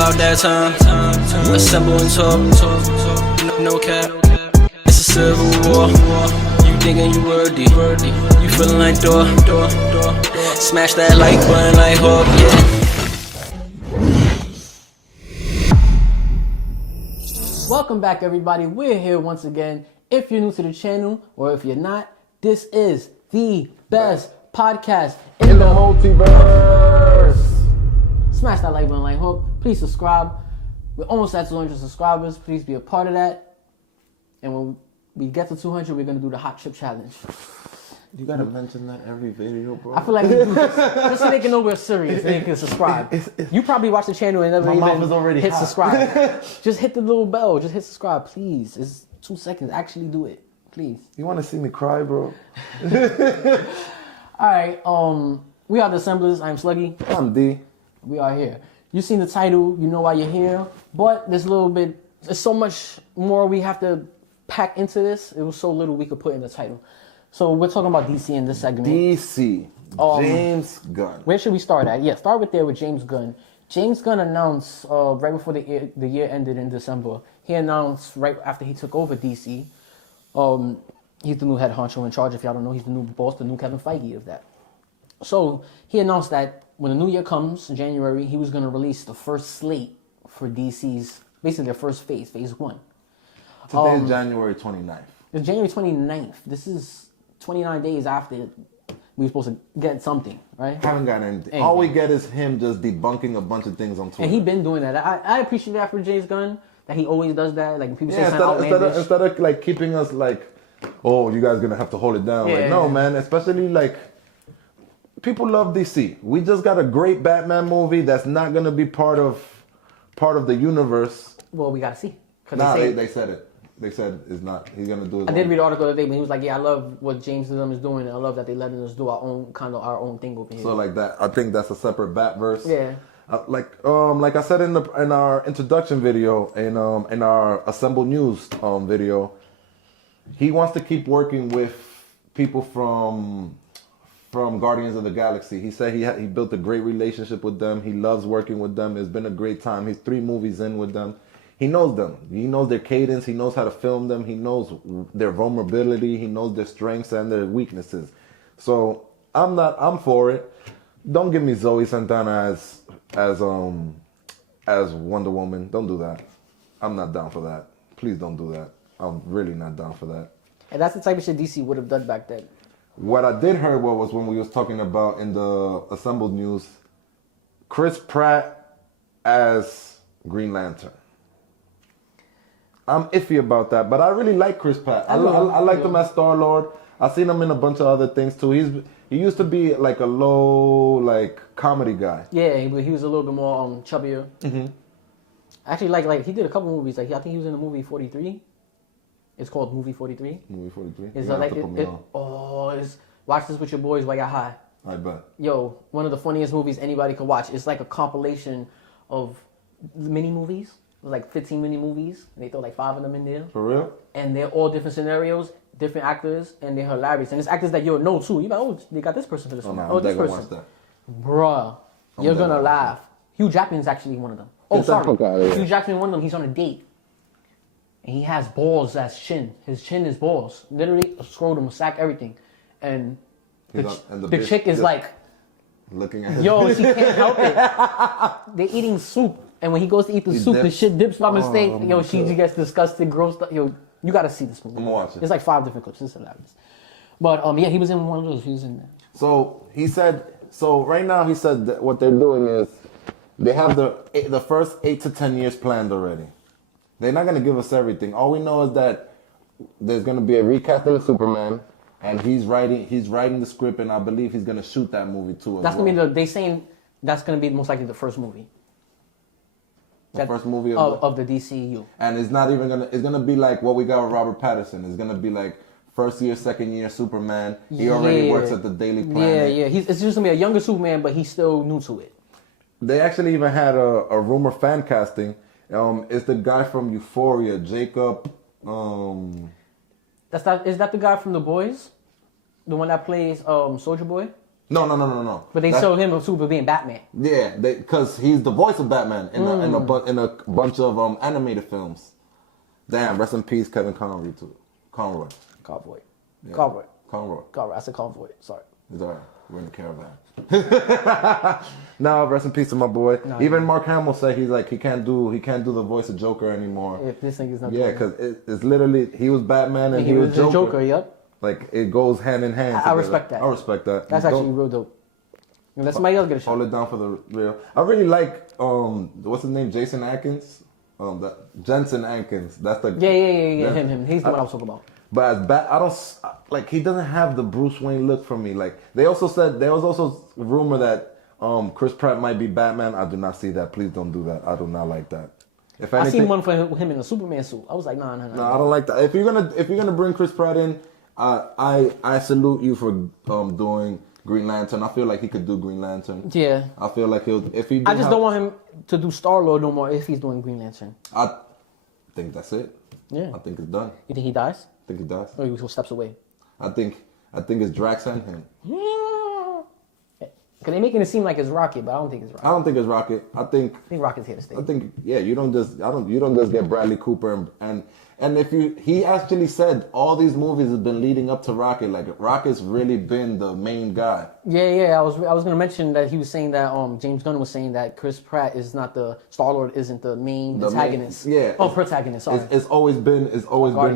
about that time. Assemble and talk. No cap. It's a civil war. You thinking you worthy? You feeling like door. Smash that like button like Hawk, yeah. Welcome back, everybody. We're here once again. If you're new to the channel, or if you're not, this is the best podcast in the multiverse. Smash that like button like Hawk. Please subscribe. We're almost at 200 subscribers. Please be a part of that. And when we get to 200, we're going to do the hot chip challenge. You gotta mention that every video, bro. I feel like we do this just so they can know we're serious and they can subscribe. You probably watch the channel and never even hit subscribe. Just hit the little bell. Just hit subscribe, please. It's 2 seconds. Actually do it, please. You want to see me cry, bro? All right. We are the Assemblers. I'm Sluggy. I'm D. We are here. You've seen the title. You know why you're here. But there's so much more we have to pack into this. It was so little we could put in the title. So we're talking about DC in this segment. DC. James Gunn. Where should we start at? Yeah, start with James Gunn. James Gunn announced right before the year ended in December. He announced right after he took over DC. He's the new head honcho in charge. If y'all don't know, he's the new boss, the new Kevin Feige of that. So he announced that when the new year comes, in January, he was going to release the first slate for DC's, basically their first phase 1. Today is January 29th. It's January 29th. This is 29 days after we were supposed to get something, right? Haven't gotten anything. All we get is him just debunking a bunch of things on Twitter. And he's been doing that. I appreciate that for James Gunn, that he always does that. Like, when people say something outlandish. Instead of like keeping us like, oh, you guys are going to have to hold it down. Yeah. Like, no, man. Especially like, people love DC. We just got a great Batman movie that's not going to be part of the universe. Well, we got to see. Nah, they said it. They said it's not. He's gonna do it. I did read an article the other day, but he was like, "Yeah, I love what James Gunn is doing, and I love that they letting us do our own thing over here." So like that, I think that's a separate Batverse. Yeah. Like I said in our introduction video, in our Assemble News video, he wants to keep working with people from Guardians of the Galaxy. He said he built a great relationship with them. He loves working with them. It's been a great time. He's 3 movies in with them. He knows them. He knows their cadence. He knows how to film them. He knows their vulnerability. He knows their strengths and their weaknesses. So I'm for it. Don't give me Zoe Saldana as Wonder Woman. Don't do that. I'm not down for that. Please don't do that. I'm really not down for that. And that's the type of shit DC would have done back then. What I did hear was when we was talking about in the Assembled News, Chris Pratt as Green Lantern. I'm iffy about that, but I really like Chris Pratt. I liked him as Star-Lord. I've seen him in a bunch of other things too. He used to be like a low comedy guy. Yeah, but he was a little bit more chubbier. Mm-hmm. Actually, like he did a couple movies. Like I think he was in the movie 43. It's called Movie 43. Movie 43. It's watch this with your boys while you're high. I bet. Yo, one of the funniest movies anybody could watch. It's like a compilation of mini movies. Like 15 mini movies. And they throw like 5 of them in there. For real? And they're all different scenarios, different actors, and they're hilarious. And it's actors that you'll know too. You're like, oh, they got this person for this one. No, this person. Watch that. Bruh, you're gonna laugh. Hugh Jackman's actually one of them. Oh, sorry. Hugh Jackman, one of them, he's on a date. And he has balls as chin. His chin is balls. Literally, a scrotum, a sack, everything. And the chick is like, looking at his yo, she can't help it. They're eating soup. And when he goes to eat the soup, the shit dips by mistake. Yo, she gets disgusted, grossed up. Yo, you gotta see this movie. I'm watching. It's like 5 different clips. It's hilarious. But yeah, he was in one of those. He was in there. So he said. So right now he said that what they're doing is they have the first 8 to 10 years planned already. They're not gonna give us everything. All we know is that there's gonna be a recasting of Superman, and he's writing the script, and I believe he's gonna shoot that movie too. That's gonna be they saying that's gonna be most likely the first movie. The first movie of the DCU. And it's not even it's gonna be like what we got with Robert Pattinson. It's gonna be like first year, second year Superman. He already works at the Daily Planet. Yeah. It's just gonna be a younger Superman, but he's still new to it. They actually even had a rumor fan casting. It's the guy from Euphoria, Jacob. Is that the guy from The Boys? The one that plays Soldier Boy? No. But they showed him Super being Batman. Yeah, because he's the voice of Batman in a bunch of animated films. Damn, rest in peace, Kevin Conroy too. Conroy. Yeah. Conroy. I said Convoy. Sorry. It's alright. We're in the caravan. No, rest in peace to my boy. No, even Mark Hamill said he can't do the voice of Joker anymore. If this thing is not. Yeah, because it's literally he was Batman and he was Joker. Yep. Like it goes hand in hand. I respect that. I respect that. That's actually real dope. Let somebody else get a shot. Hold it down for the real. I really like what's his name? Jason Atkins. Jensen Atkins. That's the yeah. Him. He's the one I was talking about. But as I don't like. He doesn't have the Bruce Wayne look for me. Like they also said, there was also rumor that Chris Pratt might be Batman. I do not see that. Please don't do that. I do not like that. If anything, I seen one for him in a Superman suit. I was like, nah. No, I don't like that. If you're gonna bring Chris Pratt in, I salute you for doing Green Lantern. I feel like he could do Green Lantern. Yeah. I feel like I just don't want him to do Star-Lord no more if he's doing Green Lantern. I think that's it. Yeah. I think it's done. You think he dies? I think he dies. Or he steps away? I think it's Drax and him. Because they're making it seem like it's Rocket, but I don't think it's Rocket. I don't think it's Rocket. I think Rocket's here to stay. I think you don't just get Bradley Cooper and if he actually said all these movies have been leading up to Rocket. Like Rocket's really been the main guy. Yeah. I was gonna mention that he was saying that James Gunn was saying that Chris Pratt is not the Star-Lord, isn't the main antagonist. Protagonist. Sorry. It's always been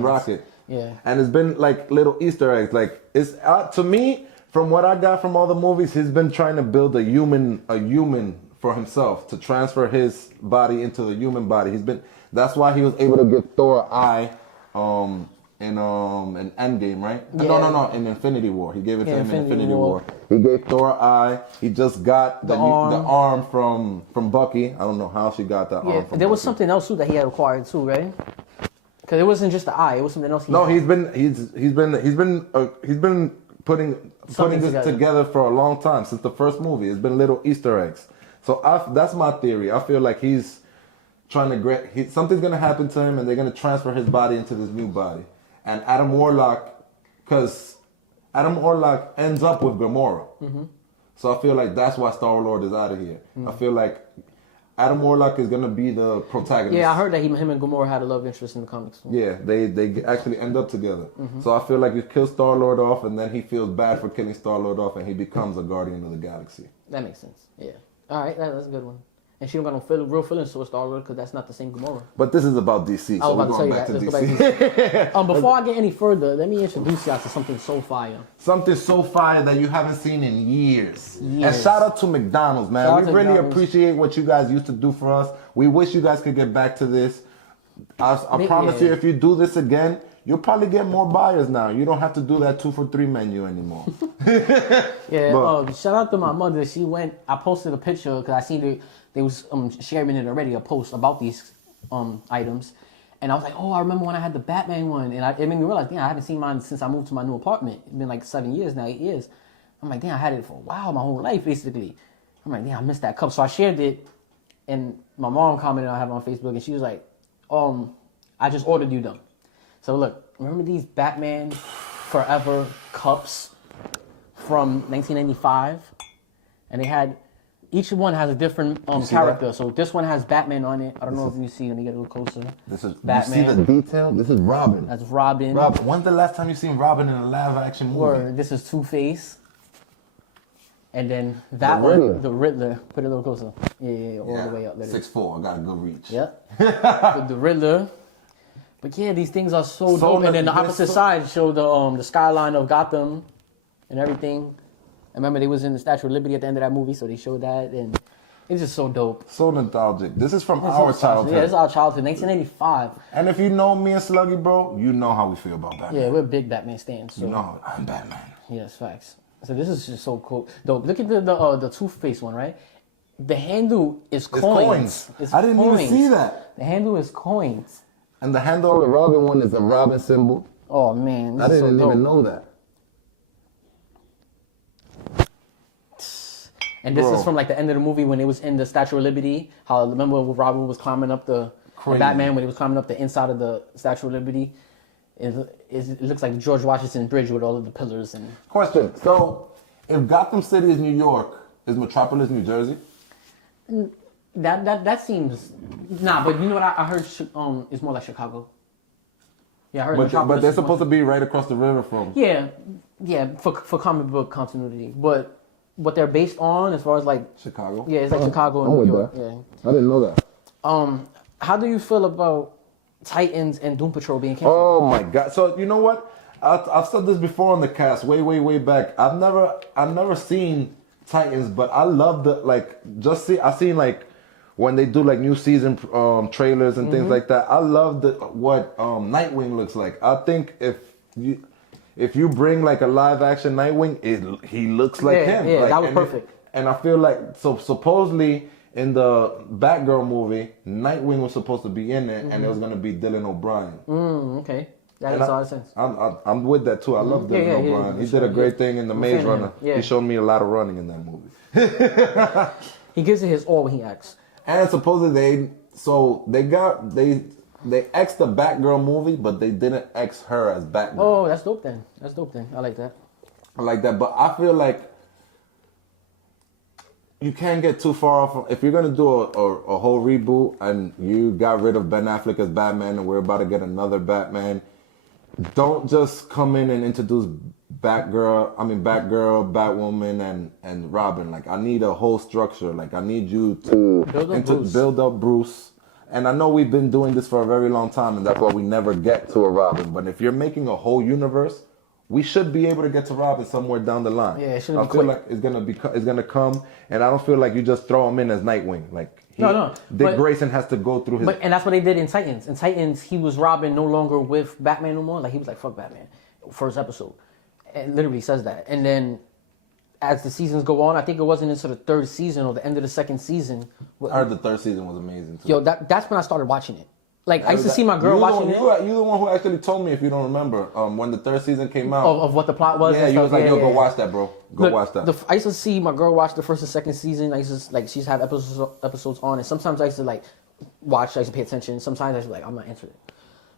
Rocket. Yeah. And it's been like little Easter eggs. Like it's to me, from what I got from all the movies, he's been trying to build a human for himself, to transfer his body into the human body. That's why he was able to give Thor an eye in Endgame, right? Yeah. No, in Infinity War. He gave it to him in Infinity War. He gave Thor an eye. He just got the arm from Bucky. I don't know how she got that arm from There was Bucky. something else too that he had acquired too, right? Because it wasn't just the eye; it was something else. He's been putting this together for a long time, since the first movie. It's been little Easter eggs. So that's my theory. I feel like he's trying to something's gonna happen to him, and they're gonna transfer his body into this new body. And Adam Warlock, because Adam Warlock ends up with Gamora. Mm-hmm. So I feel like that's why Star-Lord is out of here. Mm-hmm. I feel like Adam Warlock is gonna be the protagonist. Yeah, I heard that him and Gamora had a love interest in the comics. Yeah, they actually end up together. Mm-hmm. So I feel like you kill Star-Lord off, and then he feels bad for killing Star-Lord off, and he becomes a Guardian of the Galaxy. That makes sense. Yeah. All right, that's a good one. And she don't got no real feelings towards Star-Lord because that's not the same Gamora. But this is about DC, so we're going back to DC. Before I get any further, let me introduce y'all to something so fire. Something so fire that you haven't seen in years. And shout out to McDonald's, man. We really appreciate what you guys used to do for us. We wish you guys could get back to this. I promise you, if you do this again, you'll probably get more buyers now. You don't have to do that 2 for $3 menu anymore. Shout out to my mother. I posted a picture because I seen they was sharing it already, a post about these items. And I was like, oh, I remember when I had the Batman one. And it made me realize, I haven't seen mine since I moved to my new apartment. It's been like 7 years now, 8 years. I'm like, I had it for a while, my whole life, basically. I'm like, I missed that cup. So I shared it. And my mom commented on it on Facebook. And she was like, I just ordered you them. So look, remember these Batman Forever cups from 1995? And they had, each one has a different character. So this one has Batman on it. I don't know if you see, let me get a little closer. This is Batman. You see the detail? This is Robin. That's Robin. When's the last time you seen Robin in a live action movie? This is Two-Face. And then that one, the Riddler. Put it a little closer. Yeah, all the way up. 6'4", I got a good reach. Yep. The Riddler. But yeah, these things are so dope. And then the opposite side showed the skyline of Gotham and everything. I remember they was in the Statue of Liberty at the end of that movie, so they showed that, and it's just so dope. So nostalgic. This is from our childhood. Yeah, this is our childhood, 1985. And if you know me and Sluggy, bro, you know how we feel about Batman. Yeah, we're big Batman stans. So. You know, I'm Batman. Yes, facts. So this is just so cool. Dope. Look at the Two-Face one, right? The handle is coins. I didn't even see that. The handle is coins. And the handle of the Robin one is a Robin symbol. Oh, man. I didn't even know that. And this is from like the end of the movie when it was in the Statue of Liberty. How remember when Robin was climbing up the Batman when he was climbing up the inside of the Statue of Liberty. It looks like the George Washington Bridge with all of the pillars and. Question. So, If Gotham City is New York, is Metropolis New Jersey? That seems but you know what I heard it's more like Chicago. Yeah, I heard But Metropolis they're is supposed to be right across the river from. Yeah, for comic book continuity, but what they're based on as far as like Chicago. Yeah, it's like Chicago and New York. Yeah. I didn't know that. How do you feel about Titans and Doom Patrol being canceled? Oh my God! So you know what? I've said this before on the cast, way back. I've never seen Titans, but I love I've seen like when they do like new season trailers and things like that. I love what Nightwing looks like. I think if you bring like a live action Nightwing, he looks like him. Yeah, like, that was perfect. And I feel like supposedly in the Batgirl movie, Nightwing was supposed to be in it, and it was gonna be Dylan O'Brien. Okay. That makes a lot of sense. I'm with that too. I love Dylan O'Brien. He did a great thing in the Maze Runner. Yeah. He showed me a lot of running in that movie. He gives it his all when he acts. And supposedly they X'd the Batgirl movie, but they didn't X her as Batgirl. Oh, that's dope then. I like that. I like that, but I feel like you can't get too far off. If you're gonna do a whole reboot and you got rid of Ben Affleck as Batman and we're about to get another Batman, don't just come in and introduce Batgirl, Batwoman, and Robin. Like, I need a whole structure. Like, I need you to build up Bruce. And I know we've been doing this for a very long time, and that's why we never get to a Robin. But if you're making a whole universe, we should be able to get to Robin somewhere down the line. Yeah, it shouldn't be I feel quick. like it's gonna come, and I don't feel like you just throw him in as Nightwing. Like, Dick Grayson has to go through his. And that's what they did in Titans. In Titans, he was Robin, no longer with Batman no more. Like, he was like, fuck Batman. First episode. And literally says that. And then as the seasons go on, I think it wasn't until the third season or the end of the second season. I heard the third season was amazing too. Yo, that's when I started watching it. Like, I used to see my girl watching it. You're the one who actually told me, if you don't remember, when the third season came out. Of what the plot was? Yeah, you was like, go watch that, bro. Watch that. I used to see my girl watch the first and second season. I used to, like, she's have episodes on, and sometimes I used to, like, watch, I used to pay attention. Sometimes I used to, like, I'm not answering it.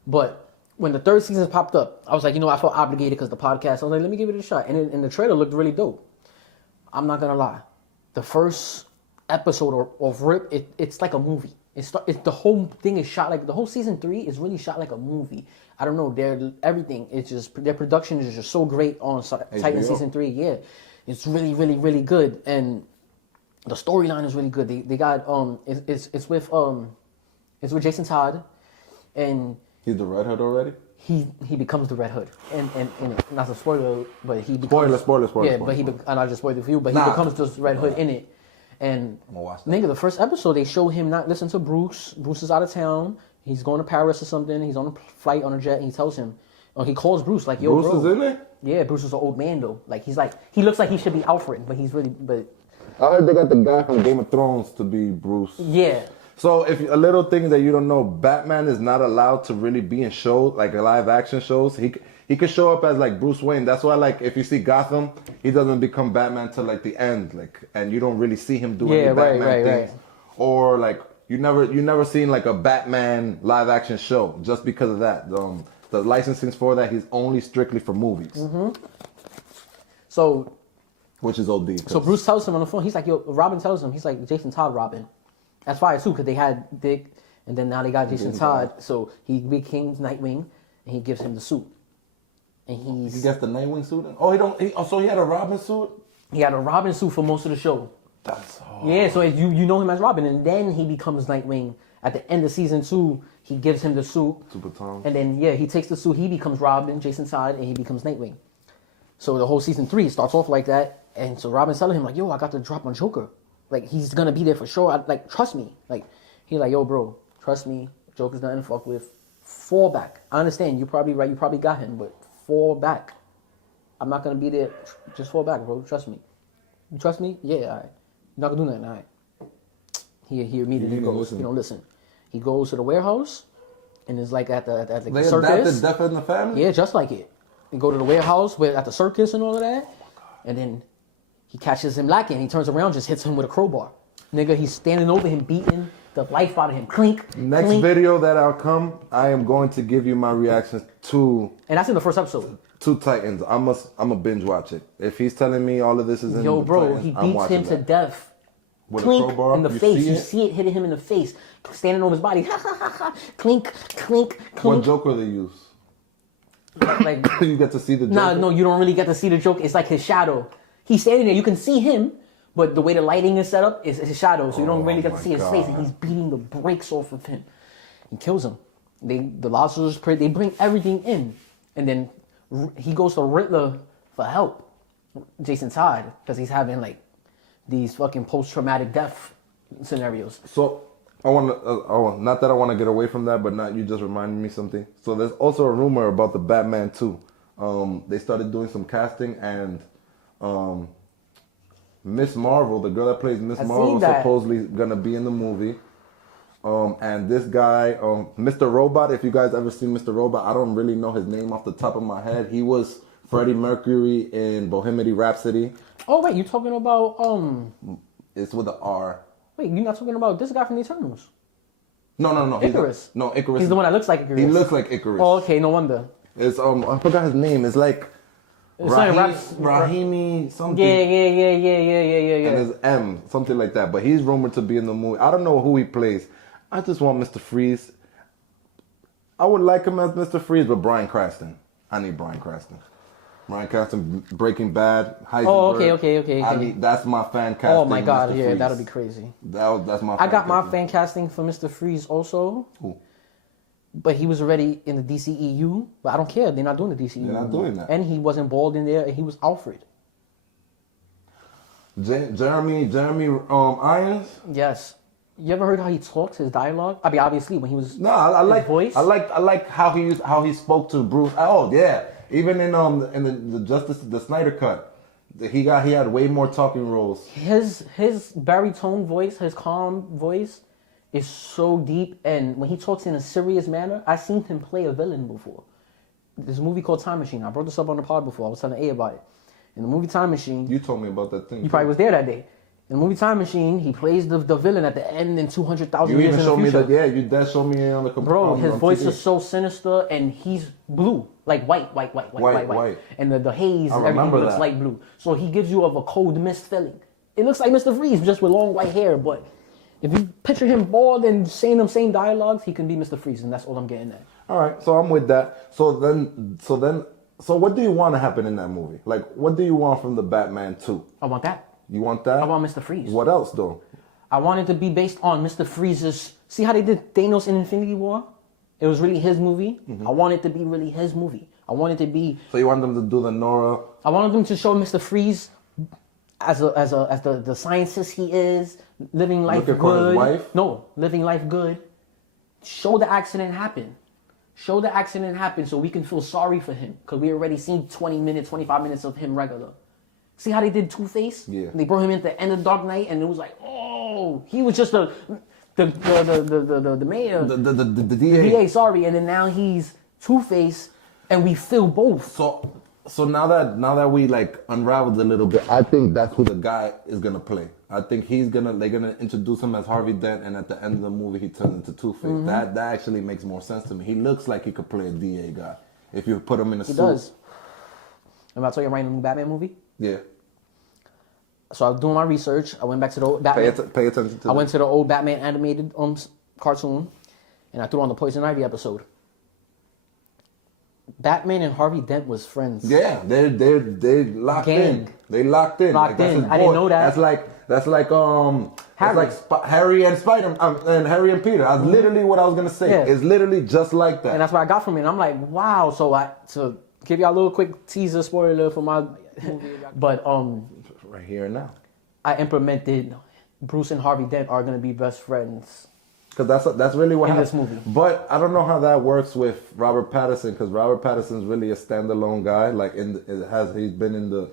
But when the third season popped up, I was like, I felt obligated because the podcast. I was like, let me give it a shot. And the trailer looked really dope. I'm not going to lie. The first episode of Rip, it's like a movie. It's the whole thing is shot like, the whole season 3 is really shot like a movie. I don't know, everything, it's just, their production is just so great on Titan season 3. Yeah, it's really, really, really good, and the storyline is really good. They got it's with Jason Todd, and he's the Red Hood already. He becomes the Red Hood, and not a spoiler, but he becomes, spoiler. Yeah, but and I just spoiled it for you, but he becomes this Red Hood in it. And nigga, the first episode they show him not listen to Bruce. Bruce is out of town. He's going to Paris or something. He's on a flight on a jet, and he tells him, he calls Bruce like, "Yo, Bruce bro." is in there? Yeah, Bruce is an old man though. Like, he looks like he should be Alfred, but he's really, I heard they got the guy from Game of Thrones to be Bruce. Yeah. So if a little thing that you don't know, Batman is not allowed to really be in shows, like live action shows. He could show up as like Bruce Wayne. That's why, like, if you see Gotham, he doesn't become Batman till like the end, like, and you don't really see him do any Batman things. Right. Or like you never seen like a Batman live action show just because of that. The licensing for that, he's only strictly for movies. Mm-hmm. So, which is OD. So Bruce tells him on the phone, he's like, yo, Robin tells him, he's like, Jason Todd Robin. That's fire too, because they had Dick, and then now they got Jason Todd. So he became Nightwing, and he gives him the suit. And he gets the Nightwing suit? So he had a Robin suit? He had a Robin suit for most of the show. That's hard. Yeah, so you know him as Robin, and then he becomes Nightwing. At the end of season 2, he gives him the suit. Super Tom. And then, he takes the suit, he becomes Robin, Jason Todd, and he becomes Nightwing. So the whole season 3 starts off like that, and so Robin's telling him, like, yo, I got to drop on Joker. Like, he's gonna be there for sure. Trust me. Like, he's like, yo, bro, trust me. Joker's nothing to fuck with. Fall back. I understand. You're probably right. You probably got him, but fall back. I'm not gonna be there. Just fall back, bro. Trust me. You trust me? Yeah, all right. You're not gonna do nothing, all right. He immediately goes. You don't listen. He goes to the warehouse, and is like at the circus. They adapted Death in the Family? Yeah, just like it. And go to the warehouse at the circus and all of that, and then he catches him lacking. He turns around, just hits him with a crowbar. Nigga, he's standing over him, beating the life out of him. Clink. Next clink. video that I'll come, I am going to give you my reactions to. And that's in the first episode. Two Titans. I'm a binge watch it. If he's telling me all of this is in Yo, the bro, Titans, he I'm beats watching him to that. death. With a Clink crowbar? in the You face. see You it? see it hitting him in the face, standing over his body. Clink, clink, What clink. Joker they use? Like, You get to see the Joker? nah, no, you don't really get to see the joke. It's like his shadow. He's standing there. You can see him, but the way the lighting is set up is his shadow, so you don't really get to my see his face. And God. he's beating the brakes off of him. He kills him. The lobsters, they bring everything in, and then he goes to Riddler for help. Jason Todd, because he's having like these fucking post-traumatic death scenarios. So I want to, not that I want to get away from that, but not you just reminded me something. So there's also a rumor about the Batman 2. They started doing some casting, and Miss Marvel, the girl that plays Miss Marvel, supposedly gonna be in the movie. And this guy, Mr. Robot, if you guys ever seen Mr. Robot, I don't really know his name off the top of my head. He was Freddie Mercury in Bohemian Rhapsody. Oh wait, you talking about It's with an R. Wait, you're not talking about this guy from the Eternals? No. Icarus. No, Icarus. He's the one that looks like Icarus. He looks like Icarus. Oh, okay, no wonder. It's I forgot his name. It's like It's like Rahimi something. Yeah. And it's M, something like that. But he's rumored to be in the movie. I don't know who he plays. I just want Mr. Freeze. I would like him as Mr. Freeze, but Bryan Cranston. I need Bryan Cranston. Bryan Cranston, Breaking Bad, Heisenberg. Oh, okay. That's my fan casting. Oh my God, Mr. yeah, Freeze. that'll be crazy. That's my. I got my casting. fan casting for Mr. Freeze also. Who? But he was already in the DCEU. But I don't care. They're not doing the DCEU. They're not doing that. And he wasn't bald in there. And he was Alfred. Jeremy Irons. Yes. You ever heard how he talks? His dialogue. I mean, obviously when he was. No, I like his voice. I like how he spoke to Bruce. Oh yeah, even in the Snyder cut, he had way more talking roles. His baritone voice, his calm voice, is so deep. And when he talks in a serious manner, I've seen him play a villain before. There's a movie called Time Machine. I brought this up on the pod before. I was telling A about it. In the movie Time Machine, You told me about that thing. you probably was there that day. In the movie Time Machine, he plays the villain at the end in 200,000 You years even in showed the me future. that. Yeah, you did show me on the computer. Bro, his voice TV. is so sinister, and he's blue, like white. White. And the haze, I everything remember looks that. light blue. So he gives you of a cold mist feeling. It looks like Mr. Freeze, just with long white hair. But if you picture him bald and saying them same dialogues, he can be Mr. Freeze, and that's all I'm getting at. All right, so I'm with that. So what do you want to happen in that movie? Like, what do you want from the Batman 2? I want that. You want that? I want Mr. Freeze. What else though? I want it to be based on Mr. Freeze's. See how they did Thanos in Infinity War? It was really his movie. I want it to be really his movie. I want it to be. So you want them to do the Nora? I wanted them to show Mr. Freeze as the scientist he is, living life Looking good. for his wife? No, living life good. Show the accident happen. Show the accident happen so we can feel sorry for him, because we already seen 20 minutes, 25 minutes of him regular. See how they did Two-Face? Yeah. They brought him in at the end of Dark Knight, and it was like, oh, he was just the mayor, The DA. DA, sorry, and then now he's Two-Face, and we feel both. So now that we like unraveled a little bit, I think that's who the guy is gonna play. I think they're gonna introduce him as Harvey Dent, and at the end of the movie he turns into Two-Face. That actually makes more sense to me. He looks like he could play a DA guy if you put him in a suit. He does. I'm about to tell you, I'm writing a new Batman movie. Yeah. So I was doing my research. I went back to the old Batman. Pay attention to I went to the old Batman animated cartoon, and I threw on the Poison Ivy episode. Batman and Harvey Dent was friends. Yeah, they locked in. They locked in. Locked that's in. his I didn't boy. know that. That's like Harry. Harry and Spider and Harry and Peter. That's literally what I was gonna say. Yeah. It's literally just like that. And that's what I got from it. And I'm like, wow. So to give y'all a little quick teaser spoiler for my movie, but right here and now. I implemented Bruce and Harvey Dent are gonna be best friends. Because that's really what In happened. this movie. But I don't know how that works with Robert Pattinson, because Robert Pattinson's really a standalone guy. Like he's been in the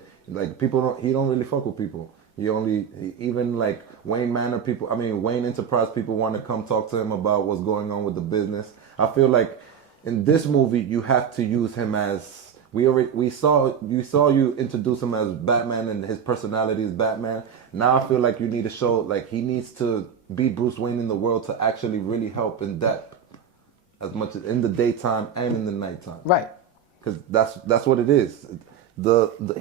he don't really fuck with people. Even like Wayne Enterprise people want to come talk to him about what's going on with the business. I feel like in this movie you have to use him as we saw you introduce him as Batman and his personality is Batman. Now I feel like you need to show like he needs to be Bruce Wayne in the world to actually really help in depth, as much as in the daytime and in the nighttime. Right. because that's what it is.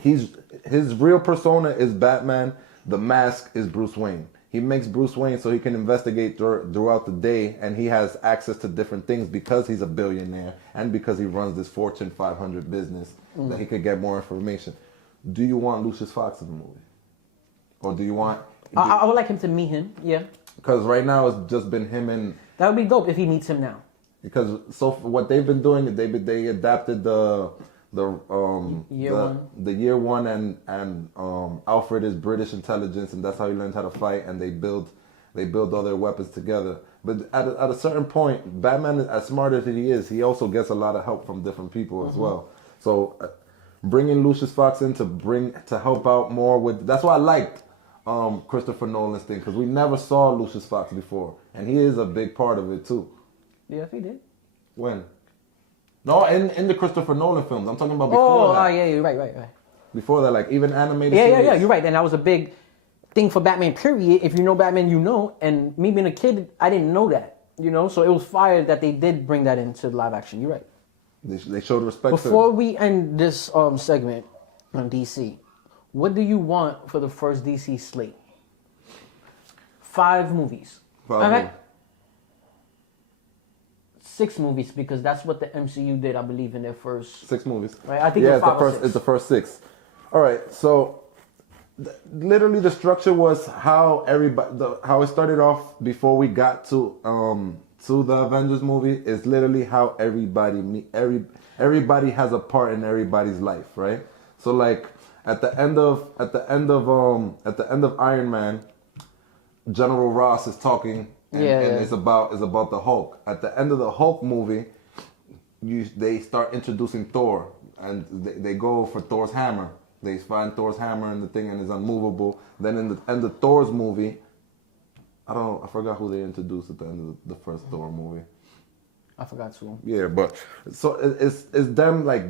His real persona is Batman. The mask is Bruce Wayne. He makes Bruce Wayne so he can investigate throughout the day, and he has access to different things because he's a billionaire and because he runs this Fortune 500 business that he could get more information. Do you want Lucius Fox in the movie, or do you want? I would like him to meet him. Yeah. Because right now it's just been him and. That would be dope if he meets him now. Because what they've been doing, they adapted the year one and Alfred is British intelligence, and that's how he learned how to fight, and they build all their weapons together. But at a certain point, Batman, as smart as he is, he also gets a lot of help from different people as well. So bringing Lucius Fox in to help out more with, that's why I liked Christopher Nolan's thing, because we never saw Lucius Fox before, and he is a big part of it too. Yes, he did. When? No, in the Christopher Nolan films. I'm talking about before that. Oh, yeah, you're right. Before that, like even animated series. Yeah, you're right. And that was a big thing for Batman, period. If you know Batman, you know. And me being a kid, I didn't know that, So it was fire that they did bring that into live action. You're right. They showed respect. Before we end this segment on DC, what do you want for the first DC slate? 5 movies. 5 movies. 6 movies, because that's what the MCU did, I believe, in their first 6 movies. Right? I think it's the first 6. All right, so literally the structure was how how it started off before we got to the Avengers movie is literally how everybody has a part in everybody's life, right? So like at the end of Iron Man, General Ross is talking. And it's about the Hulk. At the end of the Hulk movie, they start introducing Thor, and they go for Thor's hammer. They find Thor's hammer and the thing, and it's unmovable. Then in the end of Thor's movie, I forgot who they introduced at the end of the first Thor movie. I forgot too. Yeah, but so it's them like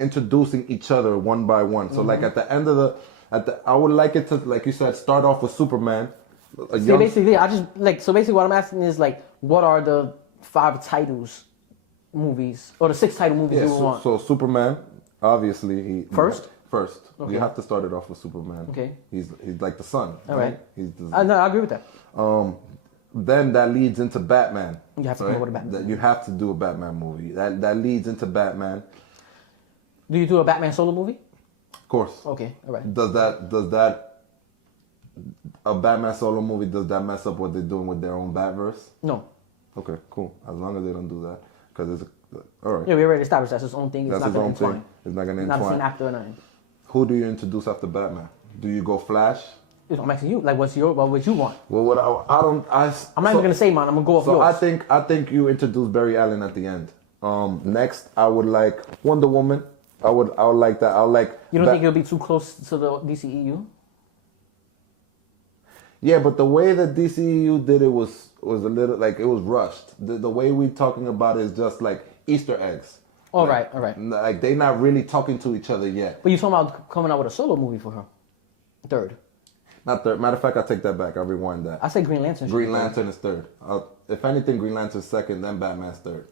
introducing each other one by one. So like at the end of I would like it to, like you said, start off with Superman. Basically what I'm asking is like, what are the 5 titles movies or the 6 title movies you want? So Superman, obviously First. Okay. You have to start it off with Superman. Okay. He's like the sun. All right. No, I agree with that. Then that leads into Batman. You have to come up with a Batman. You have to do a Batman movie. That leads into Batman. Do you do a Batman solo movie? Of course. Okay. All right. Does that a Batman solo movie, does that mess up what they're doing with their own Batverse? No. Okay, cool. As long as they don't do that, because it's all right. Yeah, we already established that's his own thing. That's his own thing. It's not gonna entwine. Not the same actor or nothing. Who do you introduce after Batman? Do you go Flash? I'm asking you. Like, what you want? Well, I'm not even gonna say mine. I'm gonna go off yours. I think you introduce Barry Allen at the end. Next, I would like Wonder Woman. I would like that. You don't think it'll be too close to the DCEU? Yeah, but the way that DCEU did it was a little like it was rushed. The way we talking about it is just like Easter eggs. All right. Like they're not really talking to each other yet. But you're talking about coming out with a solo movie for her. Third. Not third. Matter of fact, I take that back. I rewind that. I say Green Lantern. Green Lantern is third. If anything, Green Lantern's second, then Batman's third.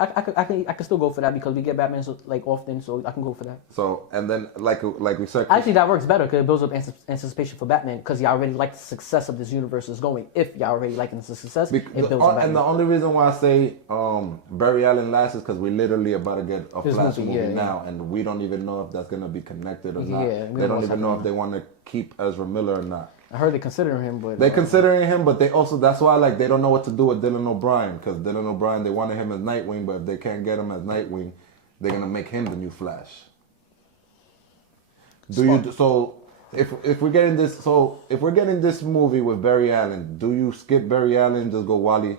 I could still go for that because we get Batman often, so I can go for that. So and then like we said, actually that works better because it builds up anticipation for Batman because y'all already like the success of this universe is going. If y'all already liking the success, it builds up Batman. And the only reason why I say Barry Allen last is because we're literally about to get a Flash movie now, and we don't even know if that's gonna be connected or not. They don't even know if they want to keep Ezra Miller or not. I heard they're considering him, but they also that's why like they don't know what to do with Dylan O'Brien because Dylan O'Brien they wanted him as Nightwing, but if they can't get him as Nightwing, they're gonna make him the new Flash. If we're getting this movie with Barry Allen, do you skip Barry Allen and just go Wally?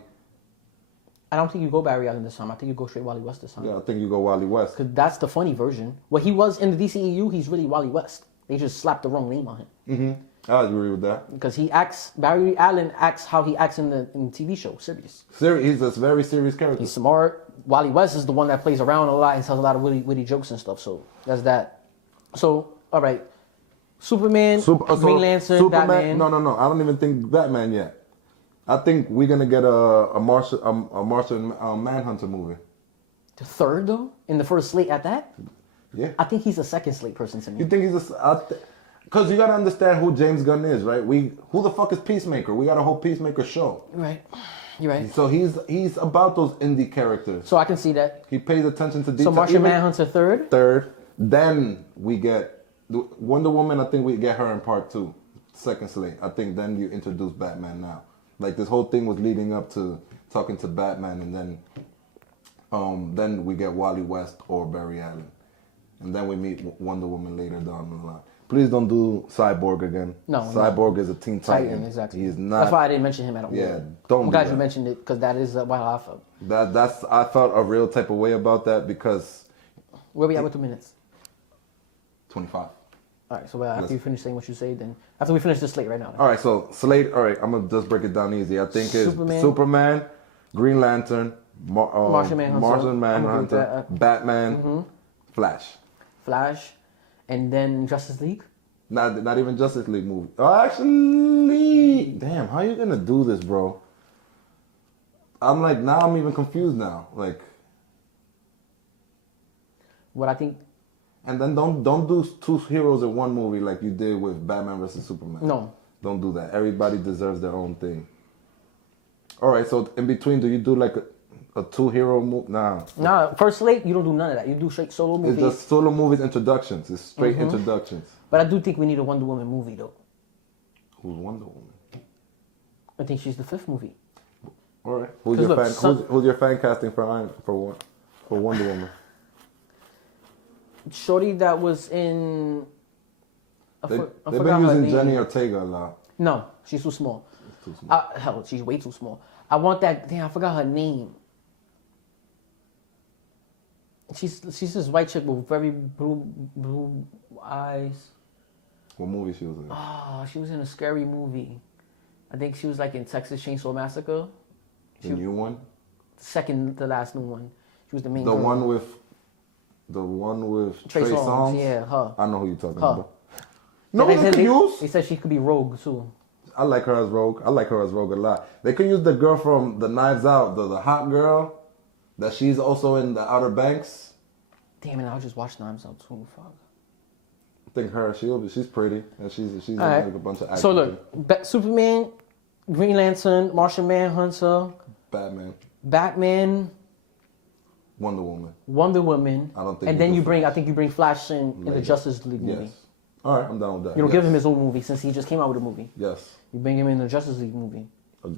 I don't think you go Barry Allen this time. I think you go straight Wally West this time. Yeah, I think you go Wally West because that's the funny version. What he was in the DCEU, he's really Wally West. They just slapped the wrong name on him. Mm-hmm. I agree with that. Because Barry Allen acts how he acts in the TV show, Sirius. He's a very serious character. He's smart. Wally West is the one that plays around a lot and tells a lot of witty jokes and stuff. So that's that. So, all right. Superman, Green Lantern, Batman. No. I don't even think Batman yet. I think we're going to get a Martian Manhunter movie. The third though, in the first slate at that. Yeah. I think he's a second slate person to me. You think he's a? Because you gotta understand who James Gunn is, right? Who the fuck is Peacemaker? We got a whole Peacemaker show. Right. You're right. So he's about those indie characters. So I can see that. He pays attention to detail. So Martian Manhunter third. Third. Then we get Wonder Woman. I think we get her in part 2, second slate. I think then you introduce Batman now. Like this whole thing was leading up to talking to Batman, and then we get Wally West or Barry Allen, and then we meet Wonder Woman later down the line. Please don't do Cyborg again. No. Cyborg is a Teen Titan. Exactly. He is not. That's why I didn't mention him at all. Yeah, don't. I'm glad you mentioned it because that is why I felt. I felt a real type of way about that because. Where we at with 2 minutes? 25. All right, so after you finish saying what you say, then after we finish the slate right now. All right, so slate. All right, I'm gonna just break it down easy. I think it's Superman, Green Lantern, Martian Manhunter, Batman, Flash, and then Justice League. Not even Justice League movie. Oh, actually, damn, how you gonna do this, bro? I'm like, now I'm even confused now. Like, what I think. And then don't do 2 heroes in one movie like you did with Batman versus Superman. No. Don't do that. Everybody deserves their own thing. All right, so in between, do you do like a 2-hero movie? Nah, first slate, you don't do none of that. You do straight solo movies. It's just solo movies introductions. It's straight introductions. But I do think we need a Wonder Woman movie, though. Who's Wonder Woman? I think she's the 5th movie. All right. Who's your fan casting for Wonder Woman? Shorty that was in... They've been using Jenny Ortega a lot. No, she's too small. Too small. Hell, she's way too small. I want that... Damn, I forgot her name. She's this white chick with very blue eyes. What movie she was in? Oh, she was in a scary movie. I think she was like in Texas Chainsaw Massacre. The new one? Second to last new one. She was the main The girl. The one with Trey Songz? Yeah, her. I know who you're talking about. No, they could use. They said she could be Rogue too. I like her as Rogue. I like her as Rogue a lot. They could use the girl from the Knives Out, the hot girl, that she's also in the Outer Banks. Damn it! I'll just watch Knives Out too. Fuck. I think she's pretty, and she's in right. like a bunch of action. So look, Superman, Green Lantern, Martian Manhunter, Batman, Wonder Woman. I don't think. And then I think you bring Flash in the Justice League movie. Yes. All right, I'm down with that. You don't give him his own movie since he just came out with a movie. Yes. You bring him in the Justice League movie.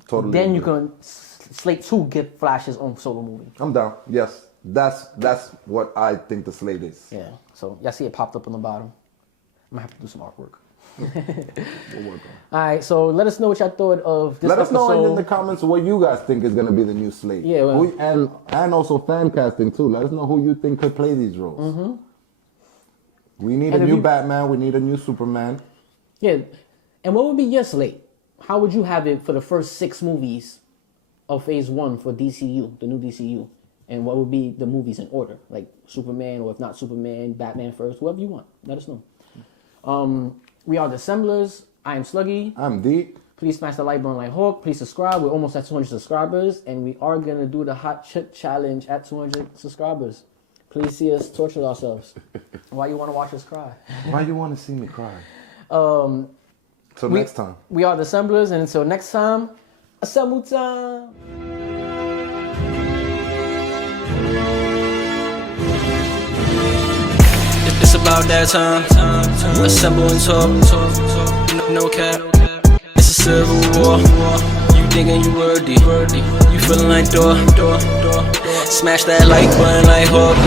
Totally. Then you can slate 2 give Flash his own solo movie. I'm down. Yes. That's what I think the slate is. Yeah. So y'all see it popped up on the bottom. I'm gonna have to do some artwork. We'll work on it. All right, so let us know what y'all thought of this Let us episode. know in the comments what you guys think is gonna be the new slate. Yeah, well, and also fan casting too. Let us know who you think could play these roles. Mm-hmm. We need a new Batman. We need a new Superman. Yeah, and what would be your slate? How would you have it for the first 6 movies of Phase 1 for DCU, the new DCU? And what would be the movies in order? Like Superman, or if not Superman, Batman first, whoever you want. Let us know. We are the Assemblers. I am Sluggy. I'm Deep. Please smash the like button like Hawk. Please subscribe. We're almost at 200 subscribers. And we are going to do the Hot Chip Challenge at 200 subscribers. Please see us torture ourselves. Why you want to watch us cry? Why you want to see me cry? Till next time. We are the Assemblers. And until next time, Assemble Time. It's about that time. Assemble and talk. No cap. It's a civil war. You thinking you worthy. You feeling like door. Smash that like button like Hawk.